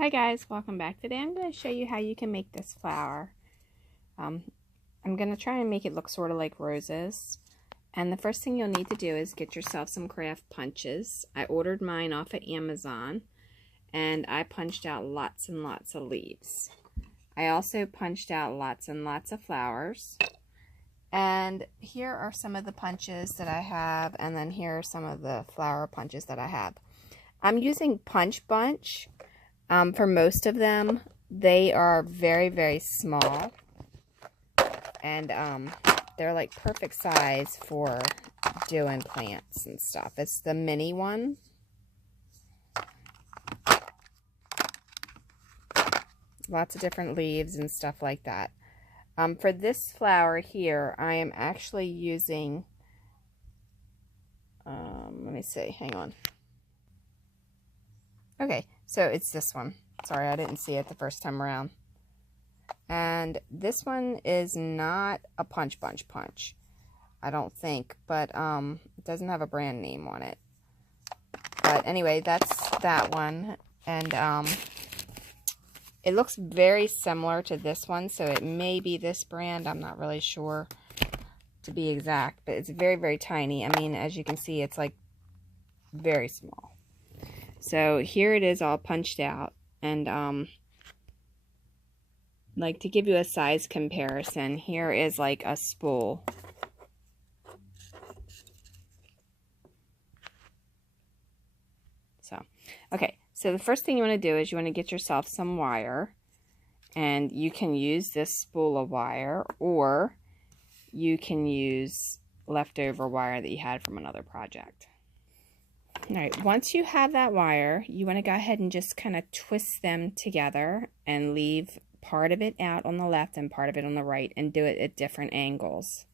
Hi guys, welcome back. Today I'm going to show you how you can make this flower. I'm going to try and make it look sort of like roses. And the first thing you'll need to do is get yourself some craft punches. I ordered mine off of Amazon and I punched out lots and lots of leaves. I also punched out lots and lots of flowers. And here are some of the punches that I have, and then here are some of the flower punches that I have. I'm using Punch Bunch. For most of them, they are very, very small, and they're like perfect size for doing plants and stuff. It's the mini one. Lots of different leaves and stuff like that. For this flower here, I am actually using, let me see, hang on. Okay, so it's this one. Sorry, I didn't see it the first time around. And this one is not a Punch Bunch punch, I don't think, but it doesn't have a brand name on it. But anyway, that's that one, and it looks very similar to this one, so it may be this brand. I'm not really sure to be exact, but it's very, very tiny. I mean, as you can see, it's like very small. So here it is all punched out, and like to give you a size comparison, here is like a spool. So, okay, so the first thing you want to do is you want to get yourself some wire, and you can use this spool of wire, or you can use leftover wire that you had from another project. Alright, once you have that wire, you want to go ahead and just kind of twist them together and leave part of it out on the left and part of it on the right, and do it at different angles.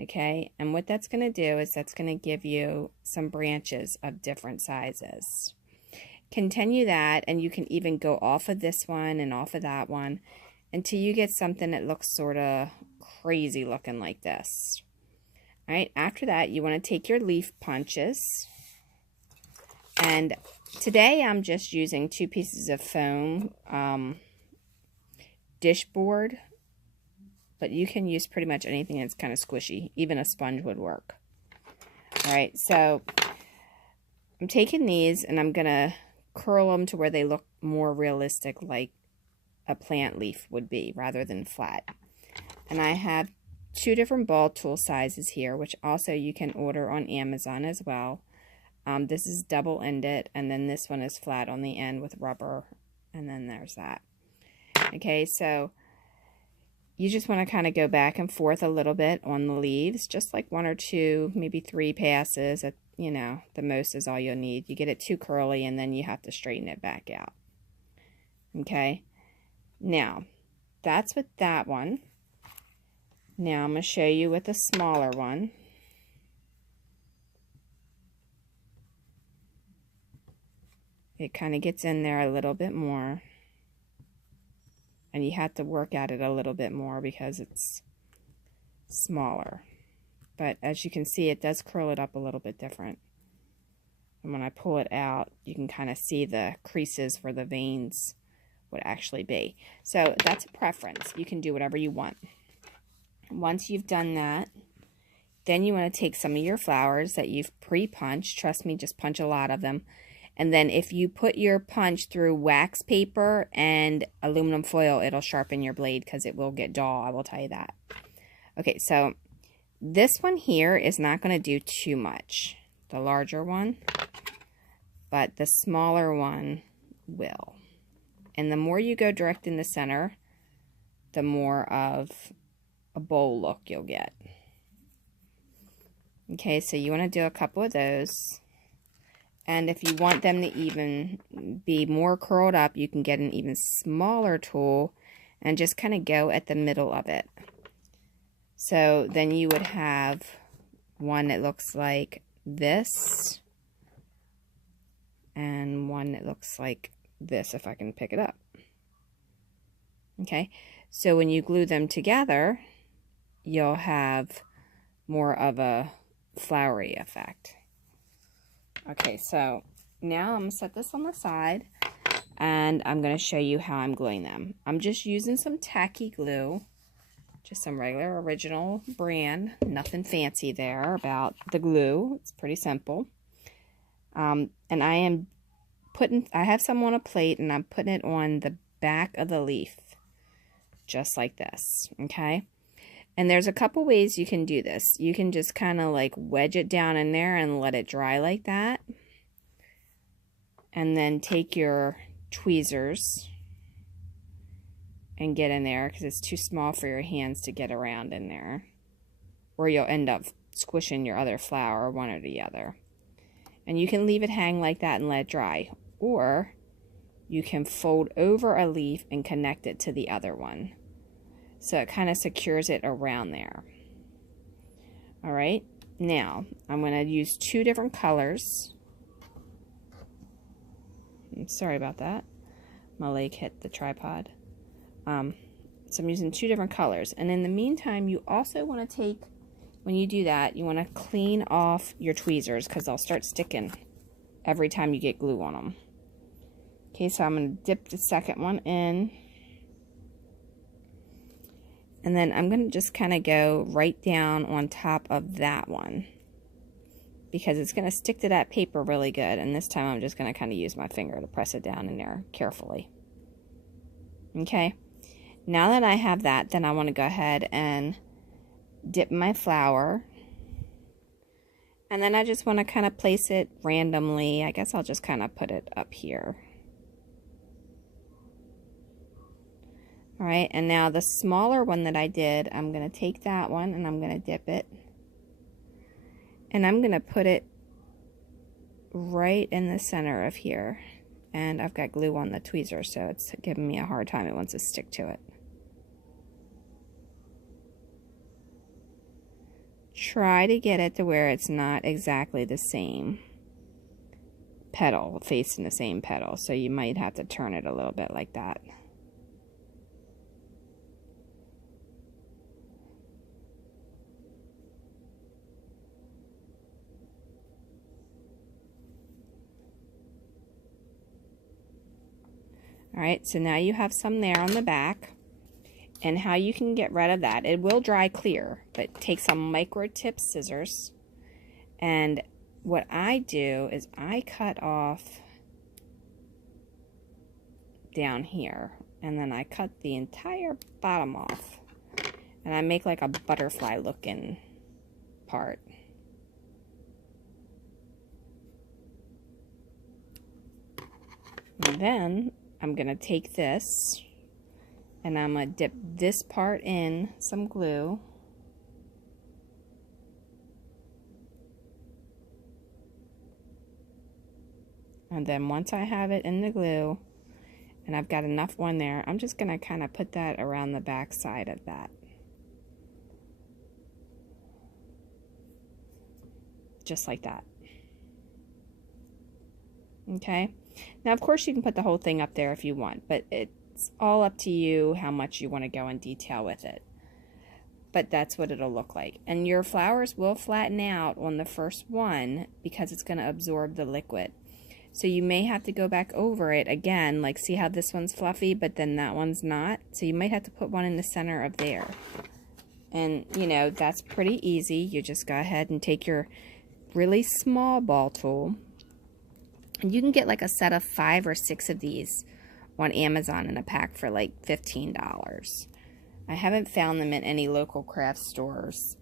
Okay, and what that's going to do is that's going to give you some branches of different sizes. Continue that, and you can even go off of this one and off of that one until you get something that looks sort of crazy looking like this. Alright, after that, you want to take your leaf punches, and today I'm just using 2 pieces of foam dish board, but you can use pretty much anything that's kind of squishy. Even a sponge would work. Alright, so I'm taking these and I'm going to curl them to where they look more realistic, like a plant leaf would be, rather than flat. And I have 2 different ball tool sizes here, which also you can order on Amazon as well. This is double-ended, and then this one is flat on the end with rubber, and then there's that. Okay, so you just want to kind of go back and forth a little bit on the leaves, just like 1 or 2, maybe 3 passes. At, you know, the most is all you'll need. You get it too curly, and then you have to straighten it back out. Okay, now that's with that one. Now I'm going to show you with a smaller one. It kind of gets in there a little bit more. And you have to work at it a little bit more because it's smaller. But as you can see, it does curl it up a little bit different. And when I pull it out, you can kind of see the creases where the veins would actually be. So that's a preference. You can do whatever you want. Once you've done that, then you want to take some of your flowers that you've pre-punched. Trust me, just punch a lot of them. And then if you put your punch through wax paper and aluminum foil, it'll sharpen your blade because it will get dull, I will tell you that. Okay, so this one here is not going to do too much, the larger one, but the smaller one will. And the more you go direct in the center, the more of a bowl look you'll get. Okay, so you want to do a couple of those. And if you want them to even be more curled up, you can get an even smaller tool and just kind of go at the middle of it. So then you would have one that looks like this, and one that looks like this, if I can pick it up. Okay, so when you glue them together, you'll have more of a flowery effect. Okay, so now I'm going to set this on the side, and I'm going to show you how I'm gluing them. I'm just using some tacky glue, just some regular original brand, nothing fancy there about the glue. It's pretty simple. And I have some on a plate, and I'm putting it on the back of the leaf, just like this, okay? And there's a couple ways you can do this. You can just kind of like wedge it down in there and let it dry like that. And then take your tweezers and get in there, because it's too small for your hands to get around in there. Or you'll end up squishing your other flower, one or the other. And you can leave it hang like that and let it dry. Or you can fold over a leaf and connect it to the other one. So it kind of secures it around there. Alright, now I'm going to use 2 different colors. I'm sorry about that. My leg hit the tripod. So I'm using 2 different colors. And in the meantime, you also want to take, when you do that, you want to clean off your tweezers, because they'll start sticking every time you get glue on them. Okay, so I'm going to dip the second one in. And then I'm going to just kind of go right down on top of that one, because it's going to stick to that paper really good. And this time I'm just going to kind of use my finger to press it down in there carefully. Okay, now that I have that, then I want to go ahead and dip my flower. And then I just want to kind of place it randomly. I guess I'll just kind of put it up here. Alright, and now the smaller one that I did, I'm going to take that one and I'm going to dip it. And I'm going to put it right in the center of here. And I've got glue on the tweezer, so it's giving me a hard time. It wants to stick to it. Try to get it to where it's not exactly the same petal, facing the same petal. So you might have to turn it a little bit like that. Alright, so now you have some there on the back. And how you can get rid of that, it will dry clear, but take some micro tip scissors. And what I do is I cut off down here. And then I cut the entire bottom off. And I make like a butterfly looking part. And then I'm going to take this and I'm going to dip this part in some glue. And then once I have it in the glue and I've got enough one there, I'm just going to kind of put that around the back side of that. Just like that. Okay. Now, of course, you can put the whole thing up there if you want, but it's all up to you how much you want to go in detail with it. But that's what it'll look like. And your flowers will flatten out on the first one because it's going to absorb the liquid. So you may have to go back over it again, like see how this one's fluffy, but then that one's not. So you might have to put one in the center of there. And, you know, that's pretty easy. You just go ahead and take your really small ball tool. And you can get like a set of 5 or 6 of these on Amazon in a pack for like $15. I haven't found them in any local craft stores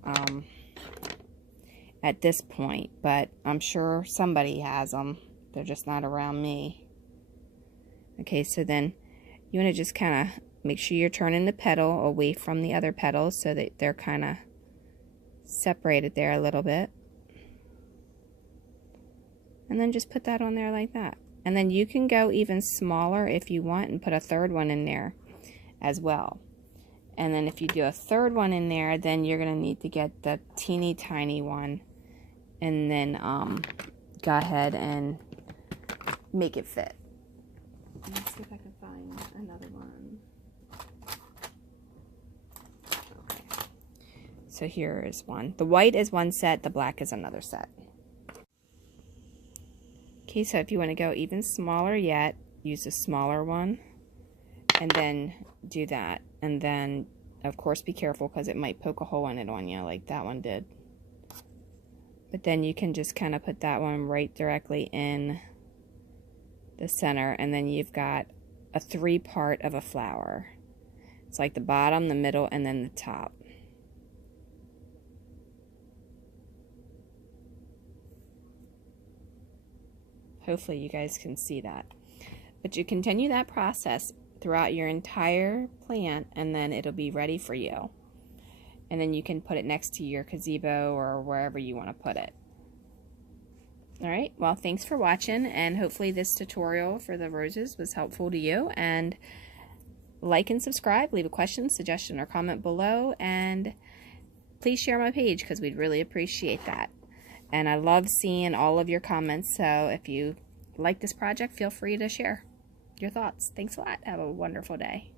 at this point, but I'm sure somebody has them. They're just not around me. Okay, so then you want to just kind of make sure you're turning the petal away from the other petals so that they're kind of separated there a little bit. And then just put that on there like that. And then you can go even smaller if you want and put a third one in there as well. And then if you do a third one in there, then you're going to need to get the teeny tiny one. And then go ahead and make it fit. Let's see if I can find another one. Okay. So here is one. The white is one set, the black is another set. Okay, so if you want to go even smaller yet, use a smaller one and then do that. And then, of course, be careful because it might poke a hole in it on you like that one did. But then you can just kind of put that one right directly in the center, and then you've got a 3-part of a flower. It's like the bottom, the middle, and then the top. Hopefully you guys can see that. But you continue that process throughout your entire plant, and then it'll be ready for you. And then you can put it next to your gazebo or wherever you want to put it. Alright, well, thanks for watching, and hopefully this tutorial for the roses was helpful to you. And like and subscribe, leave a question, suggestion, or comment below, and please share my page because we'd really appreciate that. And I love seeing all of your comments, so if you like this project, feel free to share your thoughts. Thanks a lot. Have a wonderful day.